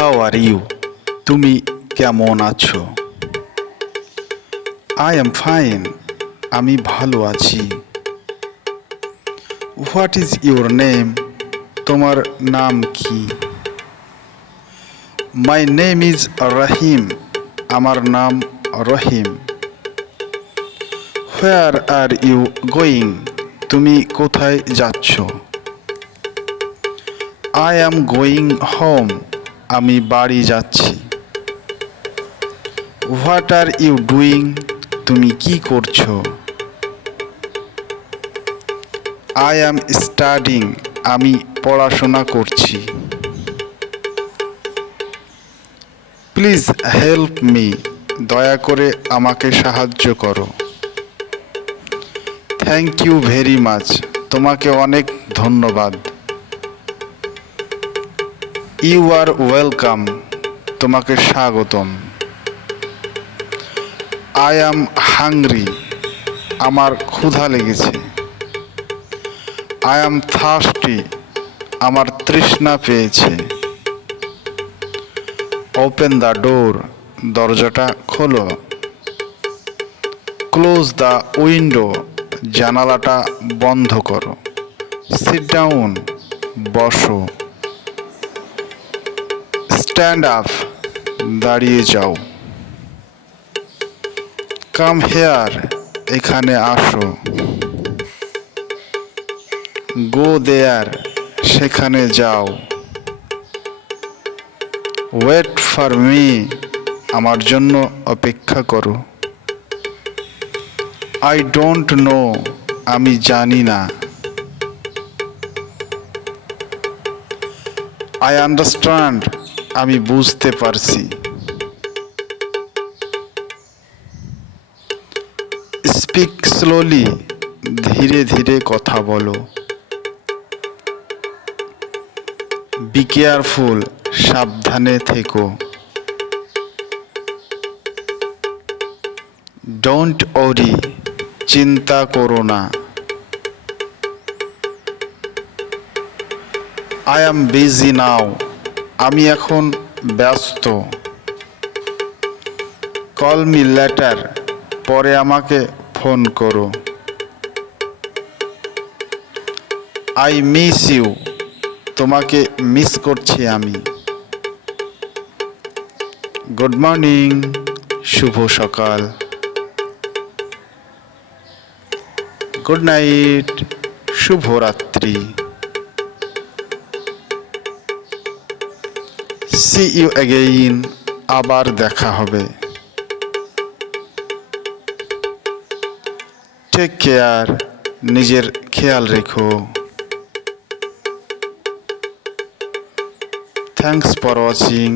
How are you? তুমি কেমন আছো? I am fine. আমি ভালো আছি। What is your name? তোমার নাম কি? মাই নেম ইজ রহিম। আমার নাম রহিম। হোয়ার আর ইউ গোয়িং? তুমি কোথায় যাচ্ছ? I am going home. আমি বাড়ি যাচ্ছি। What are you doing? তুমি কি করছো? I am studying. আমি পড়াশোনা করছি। Please help me. দয়া করে আমাকে সাহায্য করো। Thank you very much. তোমাকে অনেক ধন্যবাদ। You are welcome. তোমাকে স্বাগতম। I am hungry. আমার ক্ষুধা লেগেছে। I am thirsty. আমার তৃষ্ণা পেয়েছে। Open the door. দরজাটা খোলো। Close the window. জানালাটা বন্ধ করো। Sit down. বসো। Stand up. দাঁড়িয়ে যাও। Come here. এখানে আসো। Go there. সেখানে যাও। Wait for me. আমার জন্য অপেক্ষা করো। I don't know. আমি জানি না। I understand. আমি বুঝতে পারছি। Speak slowly. ধীরে ধীরে কথা বলো। Be careful. সাবধানে থেকো। Don't worry. চিন্তা করো না। I am busy now. আমি এখন ব্যস্ত। Call me later. পরে আমাকে ফোন করো। I miss you. তোমাকে মিস করছি আমি। Good morning. শুভ সকাল। Good night. শুভরাত্রি। See you again. আবার দেখা হবে। Take care. নিজের খেয়াল রেখো। Thanks for watching.